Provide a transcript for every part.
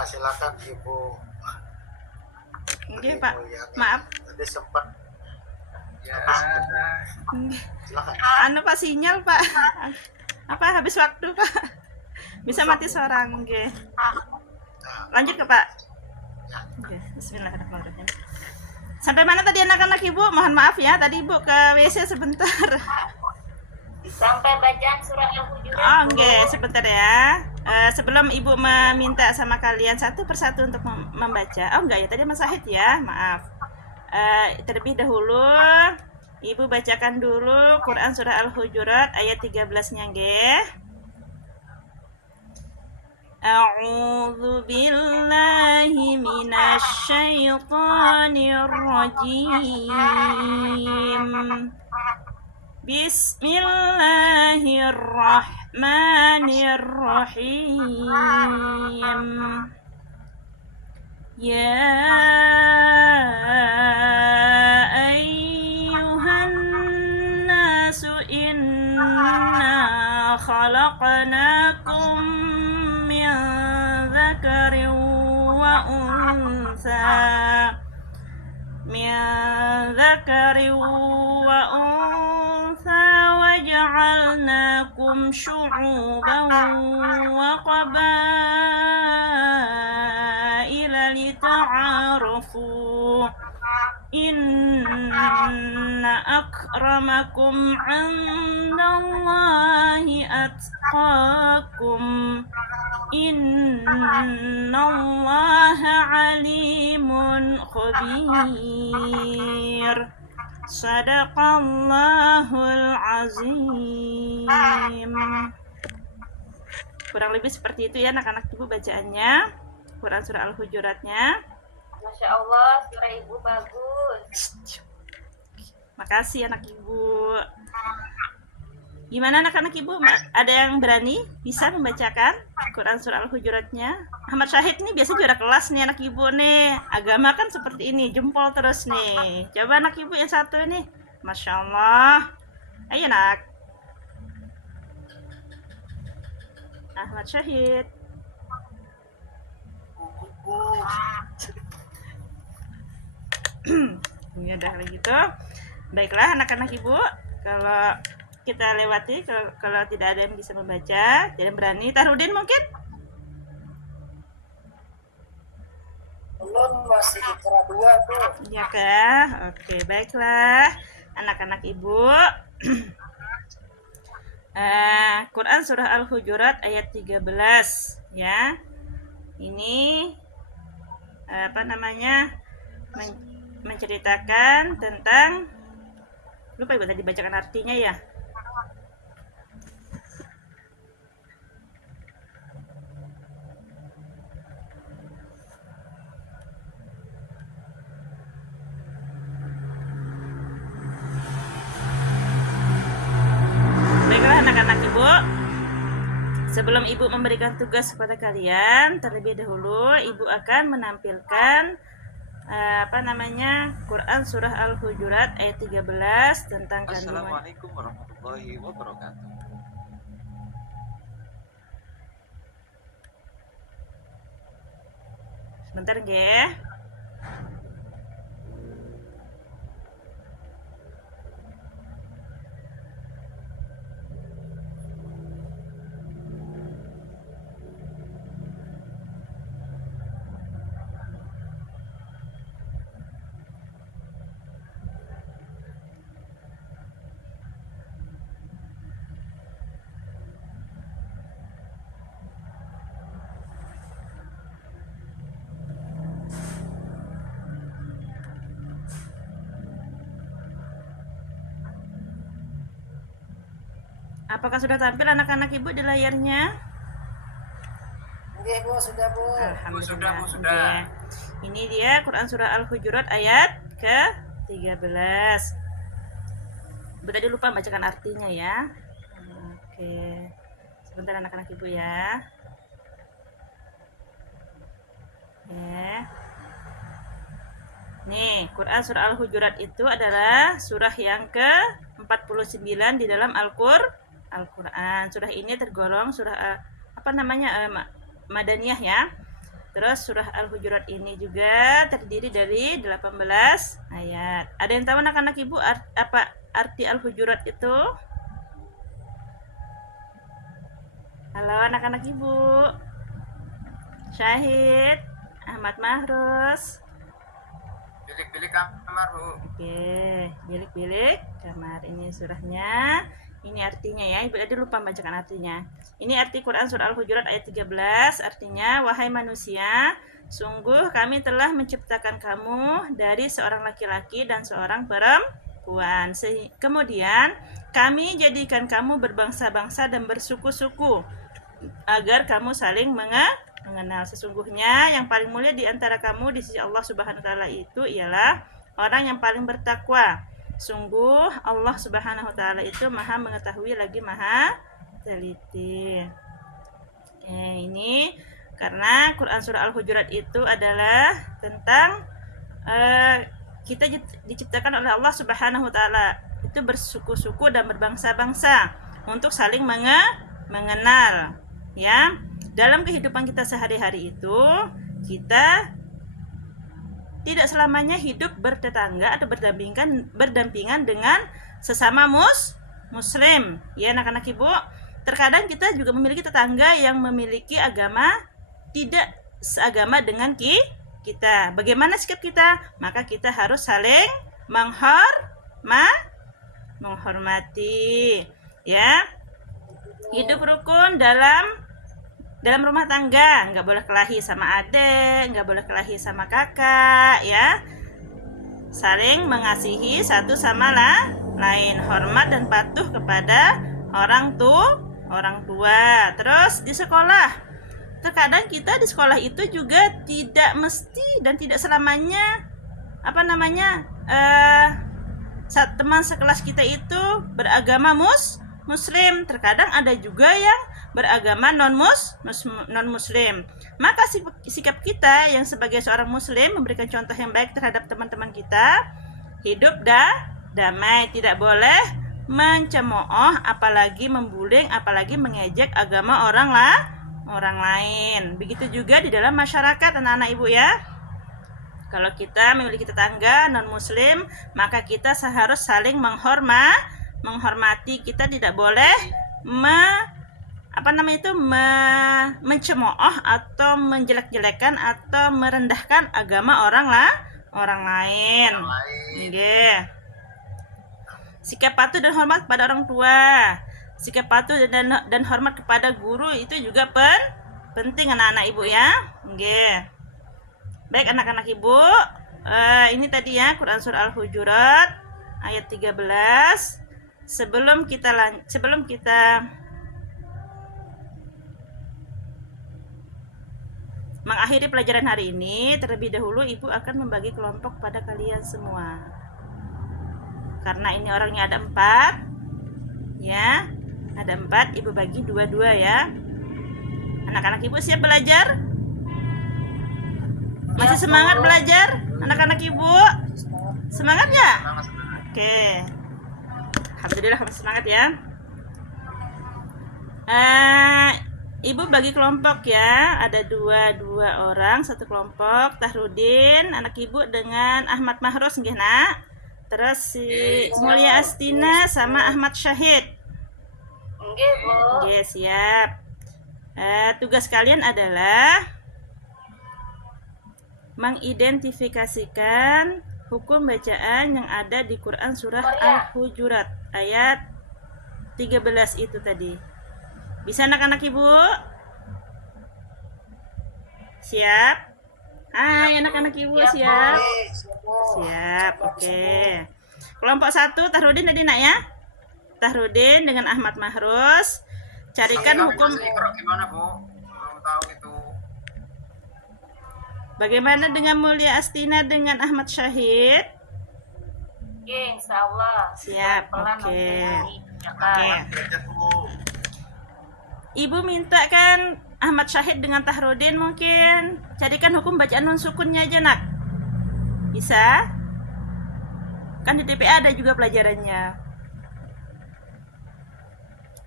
Ya, silakan Ibu. Oke, Pak. Maaf. Tadi sempat. Ya. Silakan. Anu Pak, sinyal Pak. Apa habis waktu Pak? Bisa mati suara. Oke. Lanjut ke Pak. Oke, bismillahirrahmanirrahim. Sampai mana tadi anak-anak Ibu? Mohon maaf ya, tadi Ibu ke WC sebentar. Sampai bacaan surah Al-Hujurat. Oh, oke, sebentar ya. Sebelum Ibu meminta sama kalian satu persatu untuk membaca. Oh, enggak ya, tadi Mas Sahid ya, maaf. Terlebih dahulu Ibu bacakan dulu Quran surah Al-Hujurat ayat 13-nya nggih. A'udzu billahi minasy syaithanir rajim. Bismillahirrahmanirrahim. Ya ayyuhan nasu inna khalaqnakum min dzakarin wa untha waja'alnakum syu'uban wa qabaila lita'arafu inna akramakum 'indallahi atqakum innallaha 'alimun khabir. Sadaqallahul azim. Kurang lebih seperti itu ya anak-anak Ibu bacaannya Quran surah Al-Hujuratnya. Masya Allah, surah Ibu bagus. Makasih anak Ibu. Gimana anak-anak Ibu? Ada yang berani bisa membacakan Quran surah Al-Hujuratnya? Ahmad Syahid nih biasa juara kelas nih anak Ibu nih. Agama kan seperti ini, jempol terus nih. Coba anak Ibu yang satu nih. Masya Allah. Ayo nak. Ahmad Syahid. Ini udah gitu. Baiklah anak-anak Ibu, kalau kita lewati, kalau tidak ada yang bisa membaca, jangan berani. Tarudin mungkin? Belum, masih ikra 2 tuh. Iya kah? Oke, baiklah anak-anak Ibu. Quran surah Al-Hujurat ayat 13 ya. Ini apa namanya? Menceritakan tentang, lupa Ibu tadi bacakan artinya ya. Baiklah anak-anak Ibu, sebelum Ibu memberikan tugas kepada kalian, terlebih dahulu Ibu akan menampilkan Quran surah Al-Hujurat ayat 13 tentang kandungan. Assalamualaikum warahmatullahi wabarakatuh. Sebentar nggih. Apakah sudah tampil anak-anak Ibu di layarnya? Oke, Bu, sudah, Bu. Alhamdulillah. Bu, sudah. Ini dia Quran surah Al-Hujurat ayat ke-13. Ibu tadi lupa bacakan artinya ya. Oke. Sebentar anak-anak Ibu ya. Oke. Nih, Quran surah Al-Hujurat itu adalah surah yang ke-49 di dalam Al-Qur'an. Surah ini tergolong surah Madaniyah ya. Terus surah Al-Hujurat ini juga terdiri dari 18 ayat. Ada yang tahu anak-anak Ibu apa arti Al-Hujurat itu? Halo anak-anak Ibu. Syahid, Ahmad Mahrus. Bilik-bilik kamar, Bu. Oke, bilik-bilik kamar, ini surahnya. Ini artinya ya, Ibu tadi lupa bacakan artinya. Ini arti Quran surah Al-Hujurat ayat 13, artinya wahai manusia, sungguh kami telah menciptakan kamu dari seorang laki-laki dan seorang perempuan. Kemudian kami jadikan kamu berbangsa-bangsa dan bersuku-suku agar kamu saling mengenal. Sesungguhnya yang paling mulia di antara kamu di sisi Allah Subhanahu wa taala itu ialah orang yang paling bertakwa. Sungguh Allah Subhanahu wa taala itu Maha mengetahui lagi Maha teliti. Ini karena Quran surah Al-Hujurat itu adalah tentang kita diciptakan oleh Allah Subhanahu wa taala itu bersuku-suku dan berbangsa-bangsa untuk saling mengenal, ya. Dalam kehidupan kita sehari-hari itu kita tidak selamanya hidup bertetangga atau berdampingan dengan sesama muslim, ya anak-anak Ibu. Terkadang kita juga memiliki tetangga yang memiliki agama tidak seagama dengan kita. Bagaimana sikap kita? Maka kita harus saling menghormati, ya. Hidup rukun dalam rumah tangga, nggak boleh kelahi sama adik, nggak boleh kelahi sama kakak, ya. Saling mengasihi satu sama lain, hormat dan patuh kepada orang tua. Terus di sekolah, terkadang kita di sekolah itu juga tidak mesti dan tidak selamanya teman sekelas kita itu beragama muslim. Terkadang ada juga yang beragama non muslim. Maka sikap kita yang sebagai seorang muslim memberikan contoh yang baik terhadap teman-teman kita, hidup damai, tidak boleh mencemooh, apalagi membuling, apalagi mengejek agama orang lain. Begitu juga di dalam masyarakat anak-anak Ibu, ya. Kalau kita memiliki tetangga non muslim, maka kita seharus saling menghormati. Kita tidak boleh mencemooh atau menjelek-jelekan atau merendahkan agama orang lain. Nggih. Sikap patuh dan hormat kepada orang tua, sikap patuh dan hormat kepada guru itu juga penting anak-anak Ibu, ya. Nggih. Baik anak-anak Ibu, ini tadi ya Quran surah Al-Hujurat ayat 13. Sebelum kita mengakhiri pelajaran hari ini, terlebih dahulu Ibu akan membagi kelompok pada kalian semua. Karena ini orangnya ada 4, ya, ada 4, Ibu bagi 2-2 ya. Anak-anak Ibu siap belajar? Masih semangat belajar? Anak-anak Ibu semangat ya? Oke, alhamdulillah masih semangat ya. Ibu bagi kelompok ya, ada dua orang satu kelompok. Tahrudin anak Ibu dengan Ahmad Mahrus nggih nak. Terus si Mulia Astina sama Ahmad Syahid. Nggih, Bu. Nggih, siap. Tugas kalian adalah mengidentifikasikan hukum bacaan yang ada di Quran surah Al-Hujurat ayat 13 itu tadi. Bisa anak-anak Ibu? Siap? Hai anak-anak Ibu, siap? Siap, oke. Kelompok 1 Tahrudin tadi nak ya? Tahrudin dengan Ahmad Mahrus. Carikan hukum. Gimana, Bu? Belum tahu itu. Bagaimana dengan Mulia Astina dengan Ahmad Syahid? Oke, insyaallah. Siap, Pelan-pelan oke. nanti Oke. Belajar, Bu. Ibu minta kan Ahmad Syahid dengan Tahrudin mungkin carikan hukum bacaan non sukunnya aja nak. Bisa? Kan di TPA ada juga pelajarannya.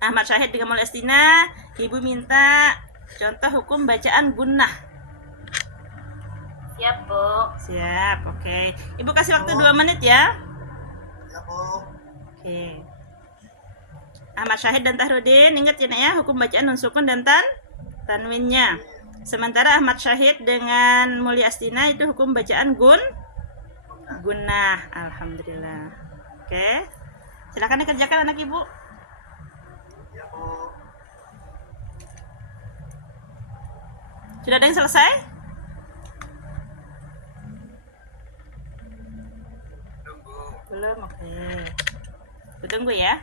Ahmad Syahid dengan Mulia Astina, Ibu minta contoh hukum bacaan gunnah. Siap, Bu. Siap, oke. Ibu kasih waktu 2 menit ya. Ya Bu. Oke. Ahmad Syahid dan Tahrudin, ingat ya Nak ya, hukum bacaan nun sukun dan tanwinnya. Sementara Ahmad Syahid dengan Mulia Astina itu hukum bacaan gunnah. Alhamdulillah. Oke. Silakan dikerjakan anak ibu. Ya Bu. Sudah ada yang selesai? Tunggu. Belum, oke. Tunggu ya.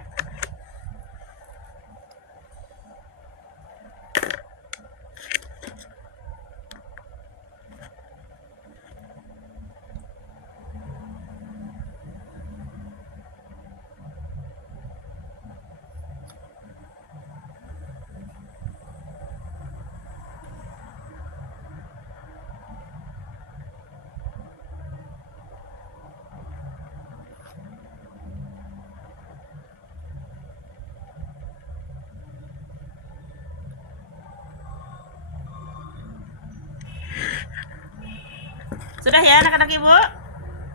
Sudah ya anak-anak ibu?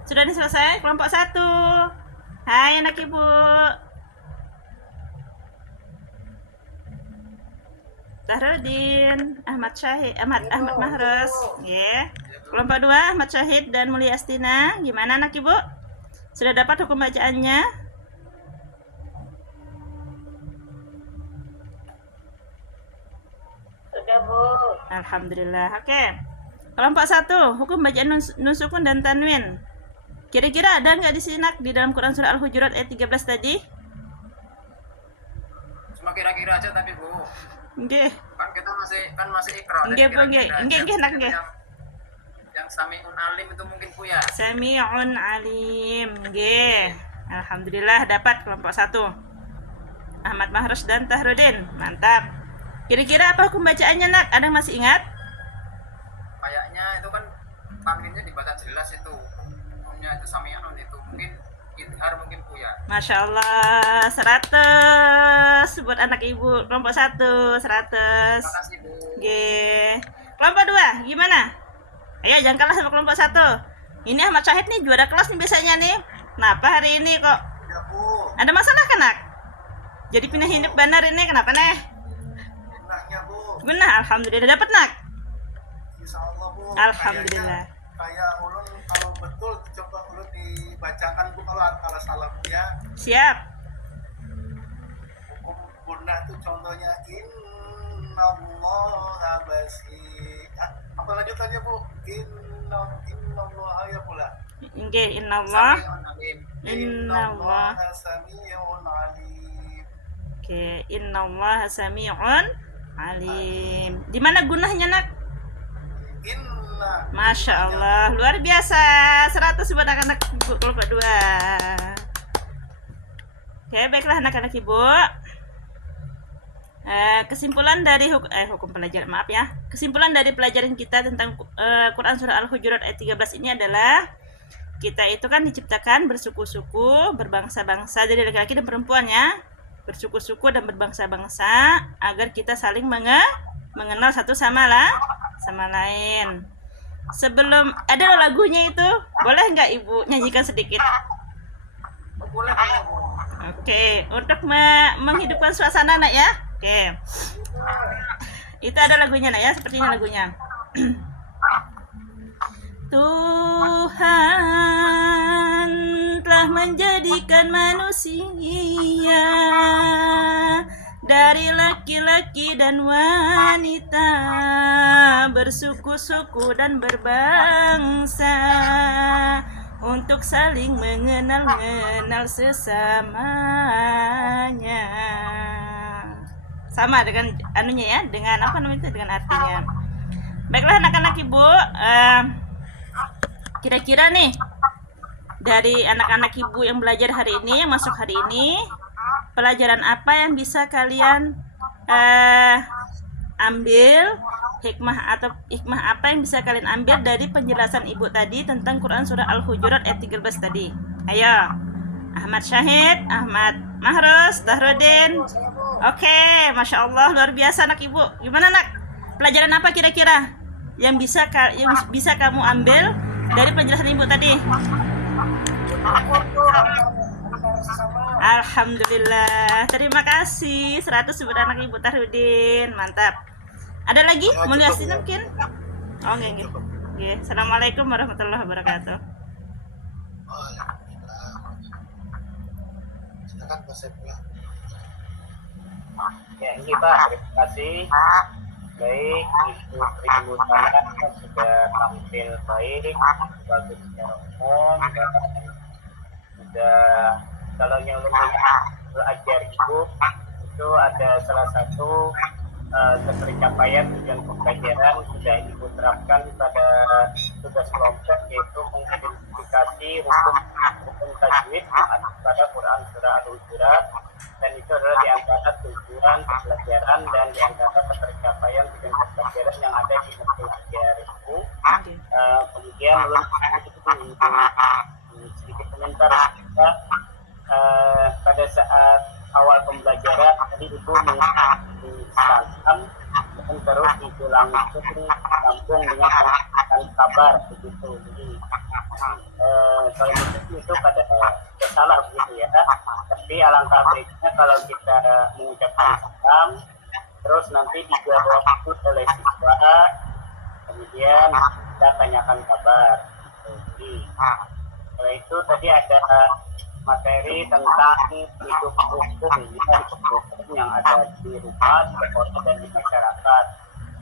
Sudah ini selesai kelompok 1. Hai anak ibu. Tahrudin, Ahmad Syahid, Ahmad Mahrus, ya. Kelompok 2 Ahmad Syahid dan Mulia Astina. Gimana anak ibu? Sudah dapat hukum bacaannya? Sudah, Bu. Alhamdulillah. Oke. Kelompok 1 hukum bacaan nun sukun dan tanwin. Kira-kira ada nggak di sini Nak, di dalam Quran surah Al-Hujurat ayat 13 tadi? Cuma kira-kira aja tapi Bu. Nggih. Kan kita masih ikrar. Nggih, Bu, nggih. Nggih, Nak, nggih. Yang Sami'un Alim itu mungkin Bu ya. Sami'un alim. Nggih. Alhamdulillah dapat kelompok 1. Ahmad Mahrus dan Tahrudin. Mantap. Kira-kira apa hukum bacaannya Nak? Ada yang masih ingat? Kayaknya itu kan tanwinnya dibaca jelas itu. Hukumnya itu Sami'un itu mungkin idhar mungkin Bu ya. Masya Allah, 100 buat anak ibu. Kelompok 1, 100. Terima kasih Bu. Oke. Kelompok 2, gimana? Ayo jangan kalah sama kelompok 1. Ini Ahmad Syahid nih juara kelas nih biasanya nih. Kenapa hari ini kok Ya Bu. ada masalah kan Nak? Jadi pindah hidup benar ini kenapa nih? Gunanya Bu. Benar, alhamdulillah dapat Nak. Insya Allah Bu. Alhamdulillah. Kayak ulun kalau betul coba ulun dibacakan Bu kalau salah Bu ya. Siap. Hukum gunnah itu contohnya innallaha basir. Apa lanjutannya Bu? Innallaha ya pula. Nggih, innallah. Sami'un alim. Innallah. Innallaha sami'un alim. Oke, innallaha sami'un alim. Di mana gunahnya Nak? Inna. Masya Allah, luar biasa. 100 buat anak-anak ibu kelompok 2. Oke, baiklah anak-anak ibu. Kesimpulan dari hukum pelajaran, maaf ya. Kesimpulan dari pelajaran kita tentang Quran surah Al-Hujurat ayat 13 ini adalah kita itu kan diciptakan bersuku-suku, berbangsa-bangsa dari laki-laki dan perempuan ya. Bersuku-suku dan berbangsa-bangsa agar kita saling mengenal satu sama lain. Sebelum ada lagunya itu, boleh nggak Ibu nyanyikan sedikit? Boleh Bu. Oke, untuk menghidupkan suasana Nak ya. Oke. Itu ada lagunya Nak ya, sepertinya lagunya. Tuhan telah menjadikan manusia dari laki-laki dan wanita, bersuku-suku dan berbangsa, untuk saling mengenal sesamanya. Sama dengan anunya ya, dengan apa namanya itu, dengan artinya. Baiklah anak-anak ibu, kira-kira nih dari anak-anak ibu yang belajar hari ini, yang masuk hari ini, pelajaran apa yang bisa kalian ambil, hikmah apa yang bisa kalian ambil dari penjelasan ibu tadi tentang Quran surah Al-Hujurat ayat 13 tadi? Ayo, Ahmad Syahid, Ahmad Mahrus, Tahrudin. Oke, Masya Allah, luar biasa anak ibu. Gimana Nak? Pelajaran apa kira-kira? yang bisa kamu ambil dari penjelasan ibu tadi? Alhamdulillah, terima kasih 100 buat anak ibu Tarudin, mantap. Ada lagi? Mau liatin mungkin? Oh enggak. Assalamualaikum warahmatullahi wabarakatuh. Silakan Pak Saifullah. Ya ini Pak, terima kasih. Baik, Ibu Ibu Tana sudah tampil baik, bagus secara umum, dan sudah kalau yang belajar Ibu itu ada salah satu ketercapaian tujuan pembelajaran sudah Ibu terapkan pada tugas kelompok, yaitu mengidentifikasi hukum tajwid yang ada pada Quran surah Al-Hujurat, dan itu adalah di antara tujuan pembelajaran dan di antara ketercapaian tujuan pembelajaran yang ada di buku belajar Ibu. Kemudian sedikit komentar juga, pada saat awal pembelajaran tadi Ibu mengingatkan dan terus Ibu langsung sambung dengan pengucapan kabar begitu. Jadi kalau itu pada salah begitu ya. Tapi alangkah baiknya kalau kita mengucapkan salam terus nanti dijawab oleh siswa, kemudian kita tanyakan kabar. Jadi setelah itu tadi ada materi tentang hidup hukum yang ada di rumah, di sekolah, dan di masyarakat.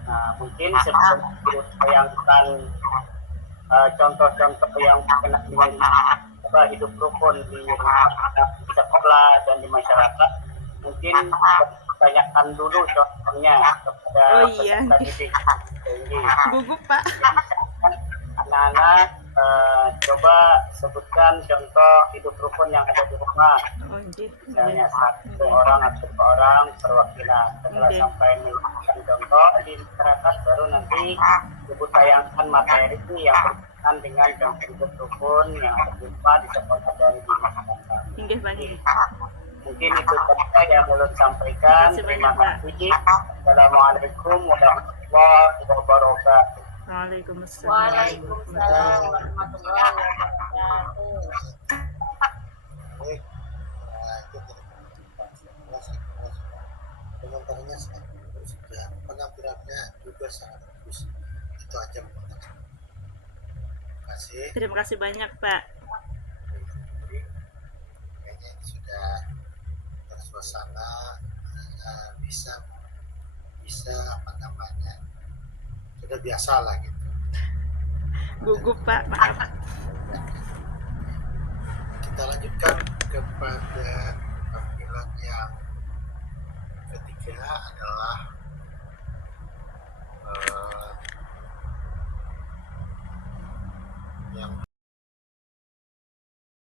Nah, mungkin sebelum ditayangkan contoh-contoh yang berkenaan dengan hidup rukun di rumah, di sekolah, dan di masyarakat, mungkin tanyakan dulu contohnya kepada peserta didik. Gugup Pak. Anak-anak coba sebutkan contoh hidup rukun yang ada di rumah. Misalnya satu orang atau dua orang perwakilan. Setelah sampai memberikan contoh di masyarakat, baru nanti Ibu tayangkan materi yang berkaitan dengan contoh hidup rukun yang ada di rumah, di sekolah, dan di masyarakat. Mungkin itu saja yang belum disampaikan. Terima kasih. Assalamualaikum warahmatullahi wabarakatuh. Waalaikumsalam. Waalaikumsalam warahmatullahi wabarakatuh. Baik, itu komentarnya sangat bagus dan penampilannya juga sangat bagus. Itu aja komentar. Terima kasih. Terima kasih banyak Pak. Jadi, kayaknya ini sudah bersuasana, bisa apa namanya, sudah biasa lah gitu. Gugup Pak, maaf. Kita lanjutkan kepada tampilan yang ketiga adalah